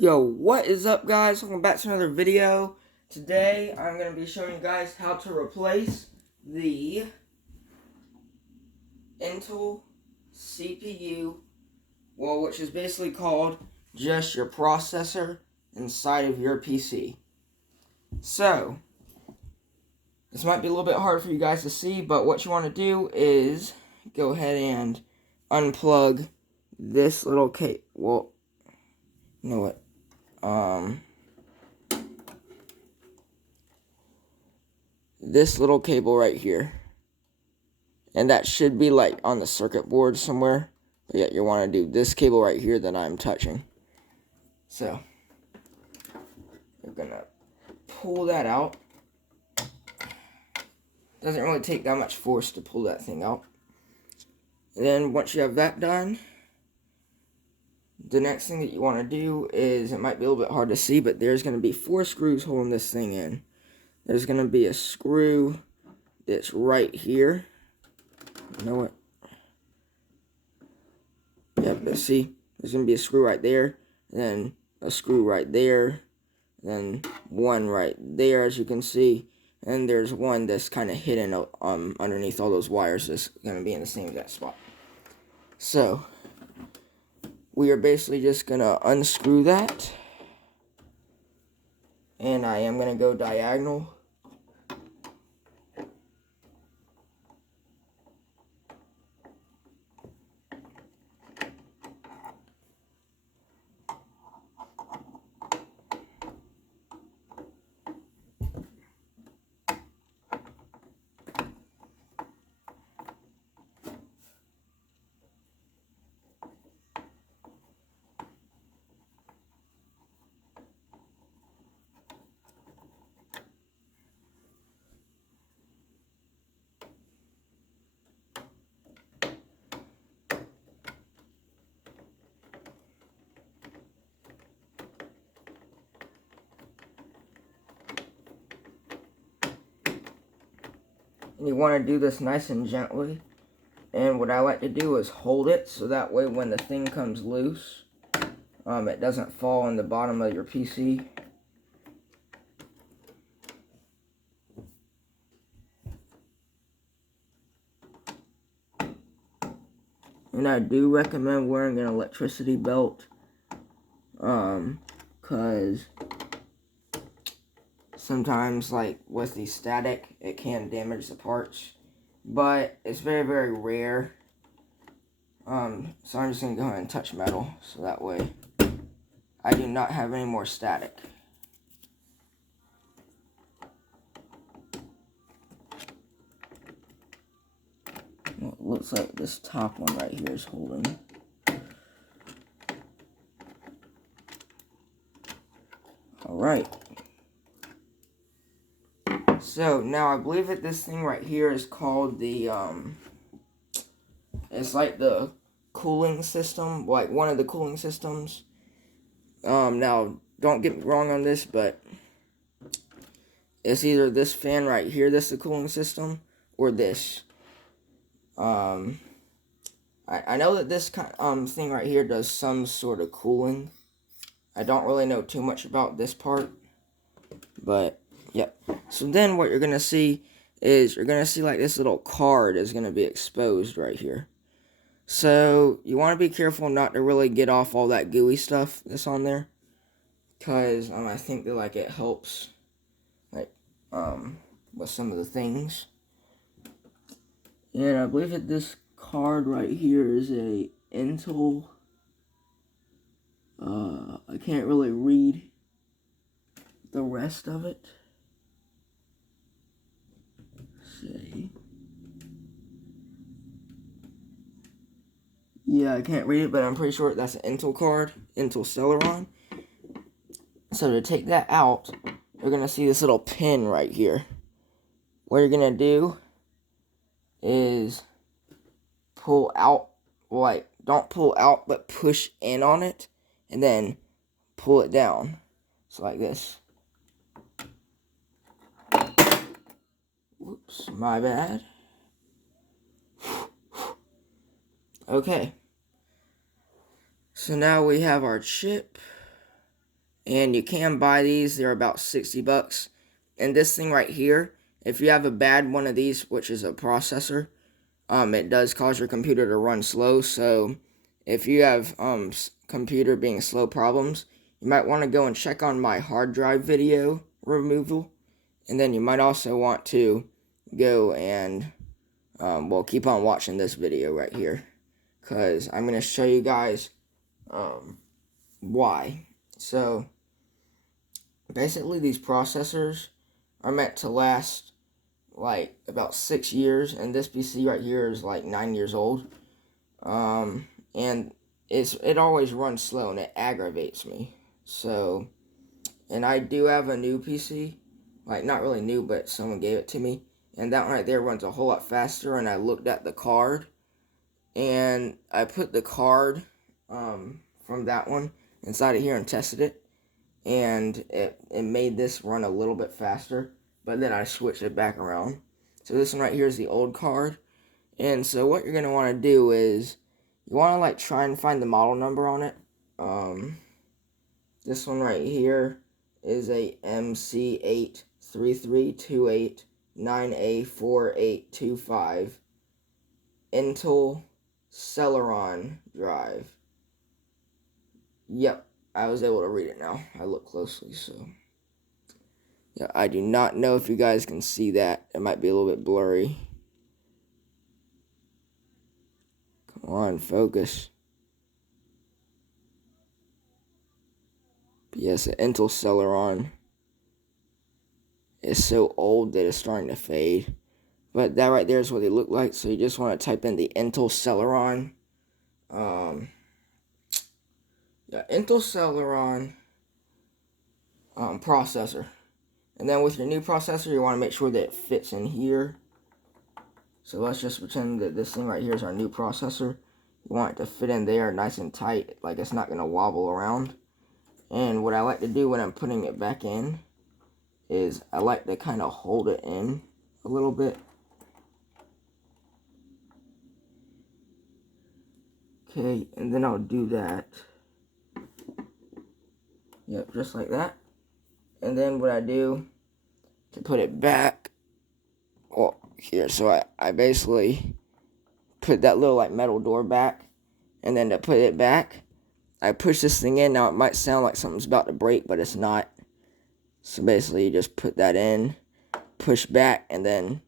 Yo, what is up, guys? Welcome back to another video. Today, I'm going to be showing you guys how to replace the Intel CPU, which is basically called just your processor inside of your PC. So, this might be a little bit hard for you guys to see, but what you want to do is go ahead and unplug this little cable. Well, you know what? This little cable right here, and that should be like on the circuit board somewhere, but yeah, you want to do this cable right here that I'm touching. So you're gonna pull that out. Doesn't really take that much force to pull that thing out. And then once you have that done, the next thing that you want to do is, it might be a little bit hard to see, but there's going to be 4 screws holding this thing in. There's going to be a screw that's right here. You know what? Yep, let's see. There's going to be a screw right there, and then a screw right there, and then one right there, as you can see. And there's one that's kind of hidden underneath all those wires that's going to be in the same exact spot. So, we are basically just going to unscrew that. And I am going to go diagonal. And you want to do this nice and gently. And what I like to do is hold it, so that way when the thing comes loose, it doesn't fall on the bottom of your PC. And I do recommend wearing an electricity belt, because sometimes, like, with the static, it can damage the parts. But it's very, very rare. So I'm just going to go ahead and touch metal, so that way I do not have any more static. Well, it looks like this top one right here is holding. Alright. So, now I believe that this thing right here is called the, it's like the cooling system, like one of the cooling systems. Now, don't get me wrong on this, but it's either this fan right here that's the cooling system, or this. I know that this thing right here does some sort of cooling. I don't really know too much about this part, but yep. So then what you're gonna see is, you're gonna see like this little card is gonna be exposed right here. So you want to be careful not to really get off all that gooey stuff that's on there, because I think that like it helps like with some of the things. And I believe that this card right here is a Intel. I can't really read the rest of it. Let's see. Yeah, I can't read it, but I'm pretty sure that's an Intel card, Intel Celeron. So to take that out, you're going to see this little pin right here. What you're going to do is pull out, like, don't pull out, but push in on it, and then pull it down. So like this. Whoops, my bad. Okay. So now we have our chip. And you can buy these. They're about 60 bucks. And this thing right here, if you have a bad one of these, which is a processor, it does cause your computer to run slow. So if you have computer being slow problems, you might want to go and check on my hard drive video removal. And then you might also want to go and well, keep on watching this video right here, because I'm going to show you guys why. So basically, these processors are meant to last like about 6 years, and this PC right here is like 9 years old. And it always runs slow, and it aggravates me. So, and I do have a new PC, like not really new, but someone gave it to me, and that one right there runs a whole lot faster. And I looked at the card, and I put the card from that one inside of here and tested it, and it made this run a little bit faster, but then I switched it back around. So this one right here is the old card. And so what you're going to want to do is you want to like try and find the model number on it. This one right here is a MC83328-9A4825 Intel Celeron drive. Yep, I was able to read it now. I looked closely, so yeah, I do not know if you guys can see that. It might be a little bit blurry. Come on, focus. But yes, the Intel Celeron is so old that it's starting to fade. But that right there is what they look like. So you just want to type in the Intel Celeron. Yeah, Intel Celeron processor. And then with your new processor, you want to make sure that it fits in here. So let's just pretend that this thing right here is our new processor. You want it to fit in there nice and tight, like it's not going to wobble around. And what I like to do when I'm putting it back in is I like to kind of hold it in a little bit. Okay, and then I'll do that. Yep, just like that. And then what I do to put it back, well, here, so I basically put that little like metal door back, and then to put it back, I push this thing in. Now it might sound like something's about to break, but it's not. So basically you just put that in, push back, and then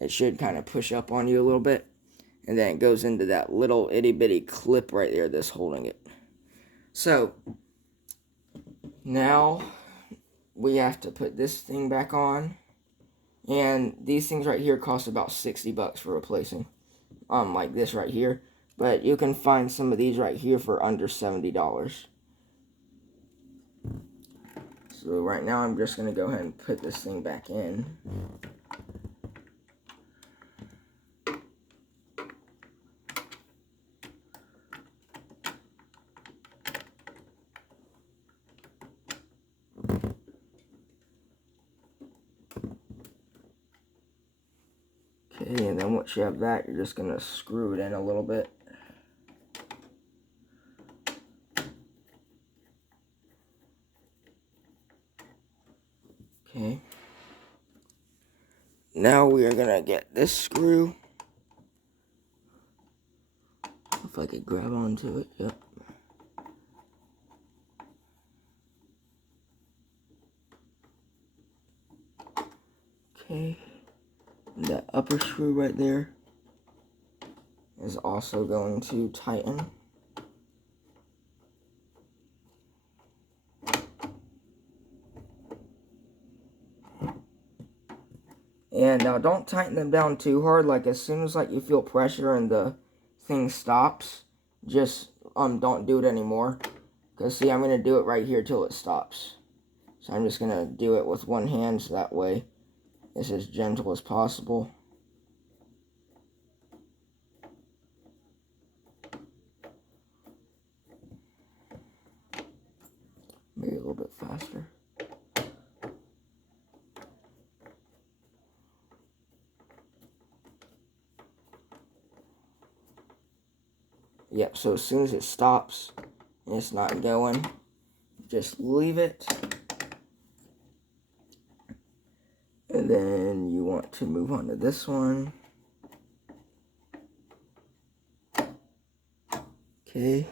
it should kind of push up on you a little bit. And then it goes into that little itty bitty clip right there that's holding it. So now we have to put this thing back on. And these things right here cost about 60 bucks for replacing. Like this right here. But you can find some of these right here for under $70. So right now I'm just going to go ahead and put this thing back in. Okay, and then once you have that, you're just going to screw it in a little bit. Okay. Now we are going to get this screw. If I could grab onto it, yep. Okay. And that upper screw right there is also going to tighten. And now don't tighten them down too hard. Like as soon as like you feel pressure and the thing stops, just don't do it anymore. Because see, I'm going to do it right here till it stops. So I'm just going to do it with one hand so that way it's as gentle as possible. Maybe a little bit faster. Yep, so as soon as it stops and it's not going, just leave it. And then you want to move on to this one. Okay.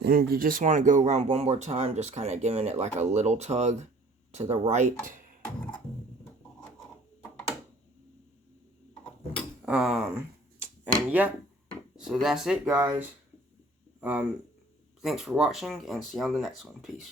Then you just want to go around one more time, just kind of giving it like a little tug to the right. And yeah, so that's it, guys. Thanks for watching, and see you on the next one. Peace.